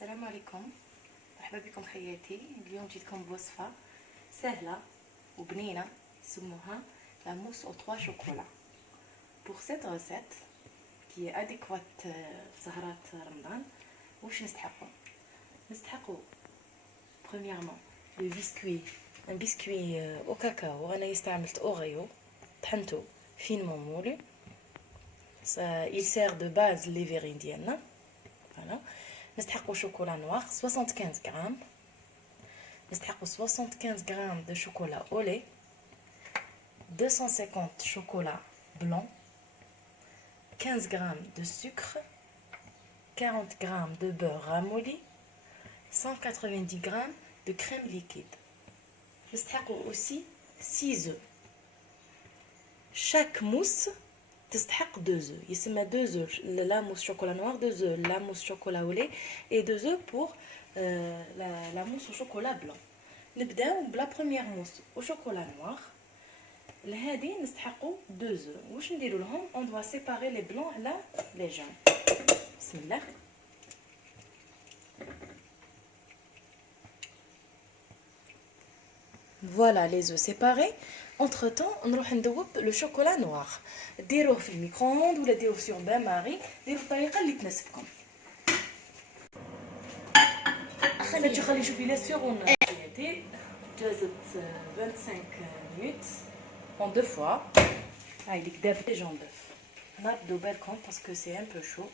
السلام عليكم، مرحبا بكم خياتي. اليوم جيتكم بوصفه سهله وبنينه يسموها لا موس او 3 شوكولا. Pour cette recette qui est adéquate لسهرات رمضان واش نستحقوا premièrement le biscuit, un biscuit au cacao. انا استعملت اوريو طحنته finement moulu. Il sert de base les verrines ديالنا. Voilà. نستحقوا chocolat noir 75 grammes. نستحقوا 75 grammes de chocolat au lait, 250 chocolat blanc, 15 grammes de sucre, 40 grammes de beurre ramolli, 190 grammes de crème liquide. نستحقوا aussi 6 œufs. Chaque mousse تستحق 2 œufs. يسمى 2 œufs la mousse chocolat noir, 2 œufs la mousse chocolat au lait et 2 œufs pour la mousse au chocolat blanc. نبداو بلا première mousse au chocolat noir. لهادي نستحقوا 2 œufs. واش نديروا لهم؟ on doit séparer les blancs على les jaunes. بسم الله. Voilà les œufs séparés. Entre temps, نروح ندوب لو شوكولا نوار. ديروه في الميكرووند ولا ديروه سيغ بان ماري، ديروا الطريقه اللي تناسبكم. خلي شوفي لا سيغون حياتي جازت 25 minutes en 2 fois. هاي لك دابا لي جون بوف. هنا ردوا بالكم باسكو سي ان بو شو.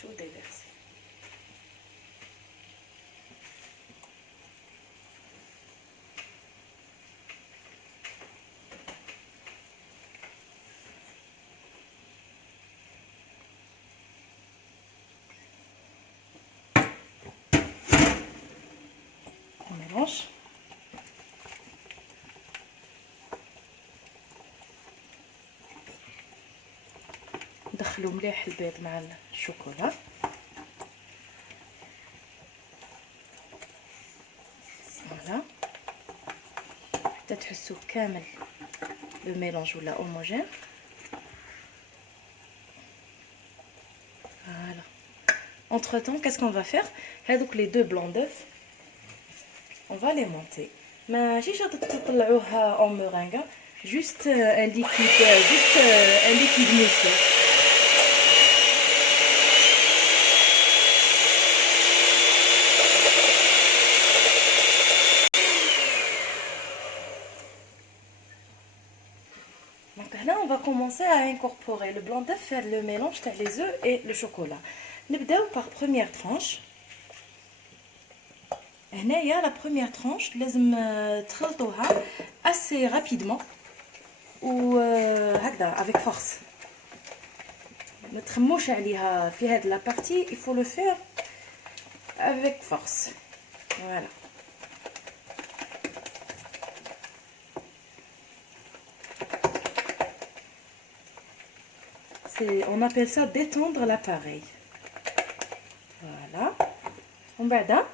tout déverser. On mélange. ندخلو مليح البيض مع الشوكولا. فوالا حتى تحسوا كامل لو ميلونج ولا هوموجين. Voilà. Entre temps, qu'est-ce qu'on va faire? هذوك les 2 blancs d'œufs, on va les monter. ماشي شرط تطلعوها en meringue, juste un liquide mousseux. Donc là, on va commencer à incorporer le blanc d'œuf, faire le mélange entre les œufs et le chocolat. نبداو par première tranche. هنايا la première tranche لازم تخلطوها assez rapidement و هكذا avec force. ما تخموش عليها في هاد la partie, il faut le faire avec force. Voilà. On appelle ça détendre l'appareil. Voilà. On va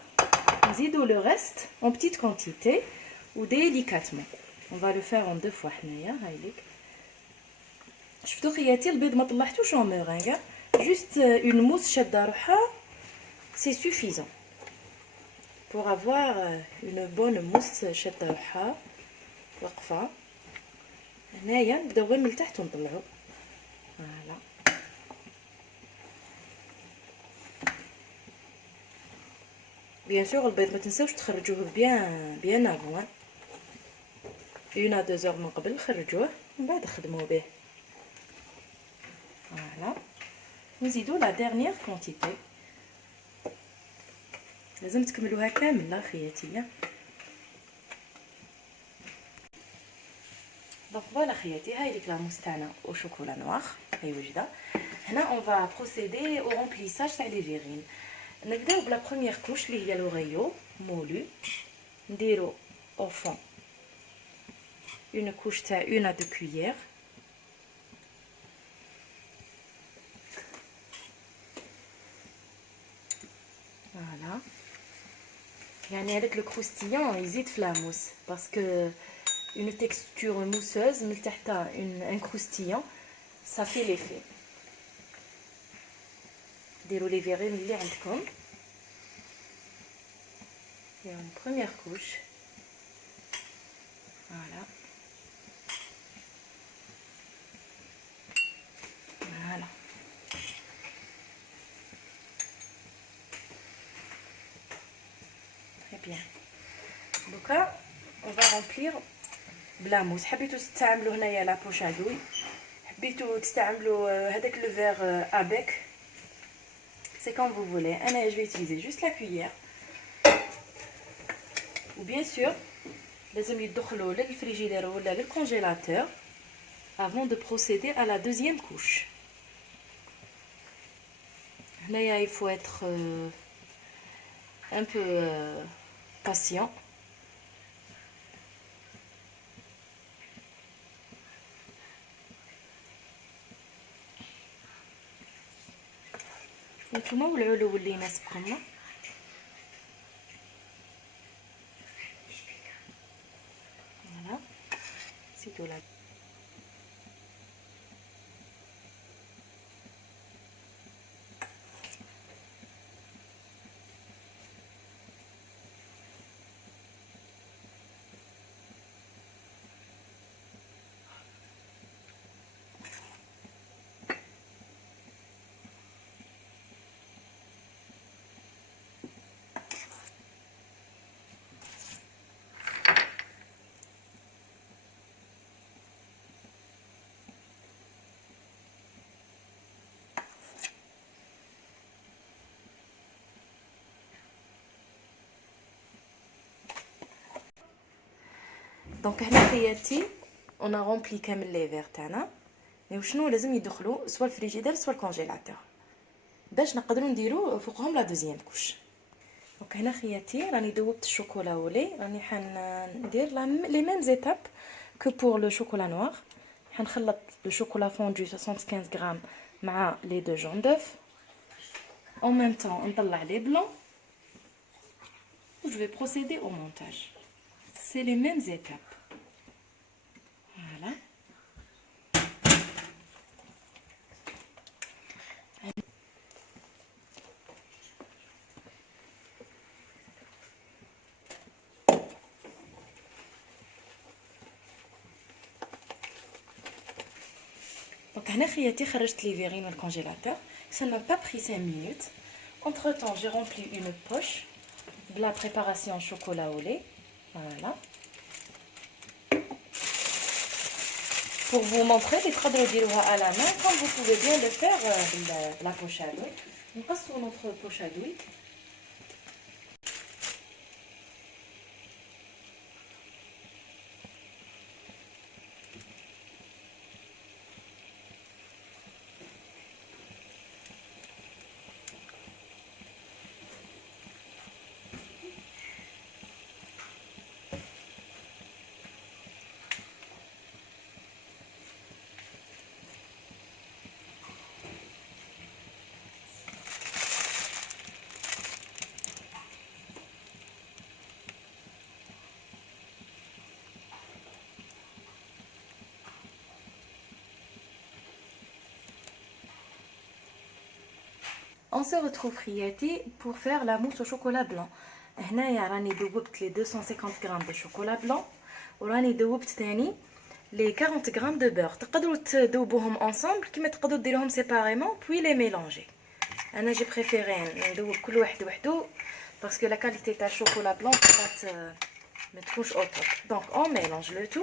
نزيدو le reste en petite quantité ou délicatement. On va le faire en 2 fois. هنايا هايليك شفتوا خياتي البيض ما طلعتوش en meringue, juste une mousse شاده روحها, c'est suffisant pour avoir une bonne mousse شاده روحها واقفه. هنايا نبداو غير من التحت ونطلعو. Voilà. Bien sûr, البيض ما تنساوش تخرجوه bien avant. 1 à 2 heures من قبل خرجوه ومن بعد خدموا به. Voilà. نزيدو la dernière quantité. لازم تكملوها كامله خياتي. Donc voilà خياتي, هاي ديك لاموس تاعنا au chocolat noir هاي وجده. هنا on va procéder au remplissage تاع لي فيرين. نبداو بلا بروميير كوش اللي هي لوغيو مولو. نديرو au fond une couche تاع 1 à 2 cuillères. Voilà. يعني هذاك لو كروستيون يزيد في لاموس باسكو une texture mousseuse, mais un croustillant, ça fait l'effet. ديروا لي فيغين اللي عندكم. ديروا بروميير كوش. فوالا فوالا. تري بيان. دوكا on va remplir بلا موس. حبيتو تستعملوا هنايا لا بوش ادوي، حبيتو تستعملوا هذاك لو فيغ افيك، c'est comme vous voulez. انا je vais utiliser juste la cuillère. و bien sûr لازم يدخلوا للفريجيدير ولا للكونجيلاتور avant de procéder à la deuxième couche. هنايا il faut être un peu patient. نتوما والعلو اللي يناسبكم. فوالا زيدوا لا. دونك هنا خياتي on a rempli كامل لي فيغ تاعنا. مي شنو لازم يدخلوا سوا الفريجيدير سوا الكونجيلاتور باش نقدروا نديروا فوقهم لا دوزيام كوش. دونك هنا خياتي راني دوبت الشوكولا ولي، راني حندير لي ميم زيتاب كو بور لو شوكولا نوار. حنخلط لو شوكولا فوندو 75 غرام مع لي دو جون دوف en même temps نطلع لي بلون و je vais procéder au montage. C'est les mêmes étapes. Voilà. Donc هنا خياتي خرجت لي فيغي من الكونجيلاتور. Ça n'a pas pris 5 minutes. Entre temps, j'ai rempli une poche de la préparation chocolat au lait. Voilà. Pour vous montrer les تقدروا ديروها à la main comme vous pouvez bien le faire la poche à douille. On passe sur notre poche à douille. On se retrouve خياتي pour faire la mousse au chocolat blanc. هنايا راني ذوبت لي 250 غرام دو شوكولا بلون وراني ذوبت ثاني لي 40 غرام دو بور. تقدروا تذوبوهم انصامبل كيما تقدروا ديروهم سيباريمون بوي لي ميلونجي. انا جي بريفيري نذوب كل واحد وحده باسكو لا كاليتي تاع الشوكولا بلون ما تكونش او توب. دونك اون ميلونج لو تو.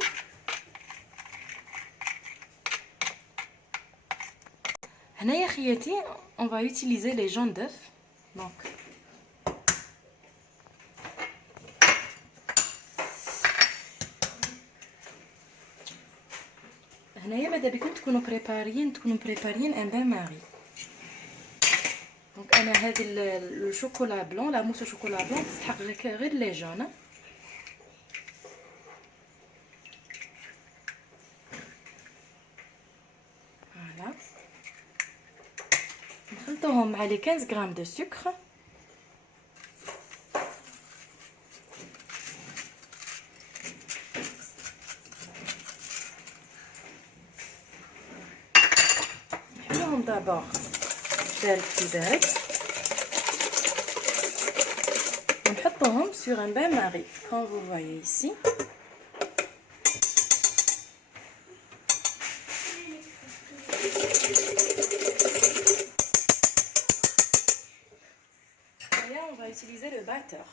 هنايا خياتي on va utiliser les jaunes d'œufs. Donc هنايا ماذا بكم تكونوا بريبارين ان بان ماري. دونك انا هذه الشوكولا بلون لا موس شوكولا بلون تستحق غير لي جون. فوالا نخلطوهم مع لي 15 غرام دو سكر. نحلوهم دابور بارد كيبارد ونحطوهم sur un bain-marie comme vous voyez ici. Et là on va utiliser le batteur.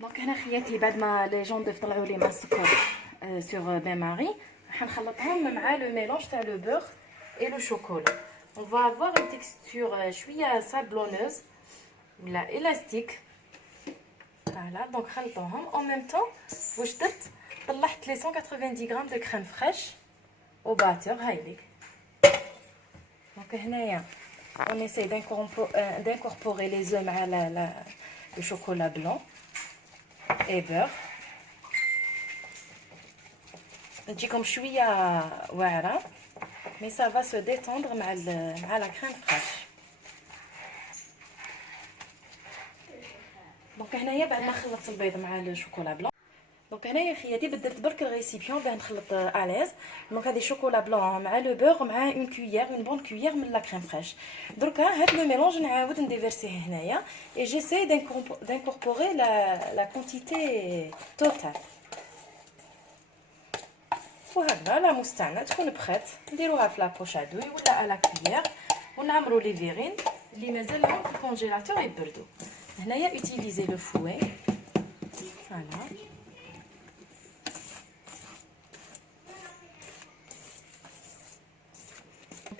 دونك هنا خياتي بعد ما لي جوندف طلعوا لي مع السكر سور بان ماري راح نخلطهم مع لو ميلونج تاع لو بور اي لو شوكولا. on va avoir une texture شويه sablonneuse ولا الاستيك. فوالا دونك خلطوهم en même temps. واش درت؟ طلعت لي 190 غرام دو كريم فريش او باتور هايليك. دونك هنايا on essaie d'incorporer les œufs مع le chocolat blanc et beurre. تجيكم شويه واعره mais ça va se détendre مع la crème fraîche. دونك هنايا بعد ما خلطت البيض مع الشوكولا بلون دونك هنايا خياتي بدلت برك الريسيبيون باه نخلط اليز. دونك هذه شوكولا بلون مع لو بور مع اون كويير اون بون كويير من لا كريم فريش. دركا هاد لو ميلونج نعاود نديفيرسيه هنايا اي جيساي دانكوربوري لا كونتيتي توتال. وهكذا لا مستعمل تكون بخات نديروها في لابوش ادوي ولا على كويير ونعمروا لي فيرين اللي مازالهم في الكونجيلاتور يبردوا. هنايا utiliser le fouet. Voilà.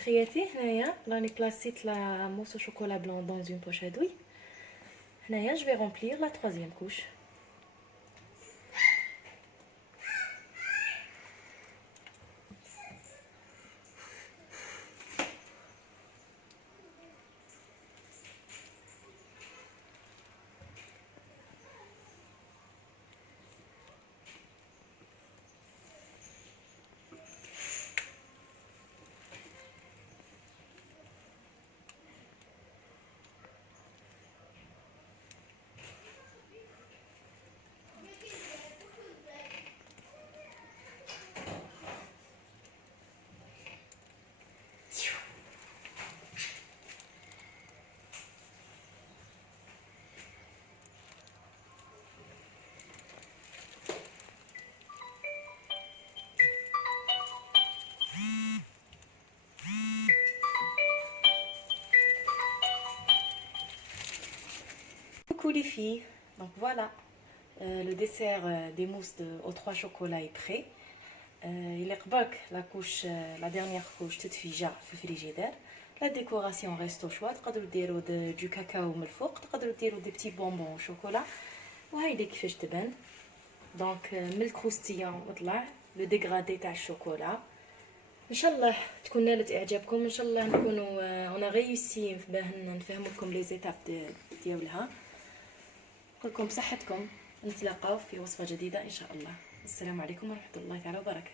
خياتي هنايا راني بلاسيت لا موس شوكولا بلون dans une poche à douille. هنايا je vais remplir la troisième couche. Coucou les filles, donc voilà, le dessert des mousses aux 3 chocolats est prêt. Il est la couche, la dernière couche toute fija في frigidaire. La décoration reste au choix. تقدروا ديروا du cacao من الفوق، تقدروا ديروا des petits bonbons au chocolat. وهايدي كيفاش تبان. دونك من الكروستيون وطلع لو ديغرادي تاع الشوكولا. ان شاء الله تكون نالت اعجابكم، ان شاء الله نكونوا انا غيوسي باه نفهموا لكم لي زيتاب ديالها. نقول لكم بصحتكم، نتلاقاو في وصفه جديده ان شاء الله. السلام عليكم ورحمه الله تعالى وبركاته.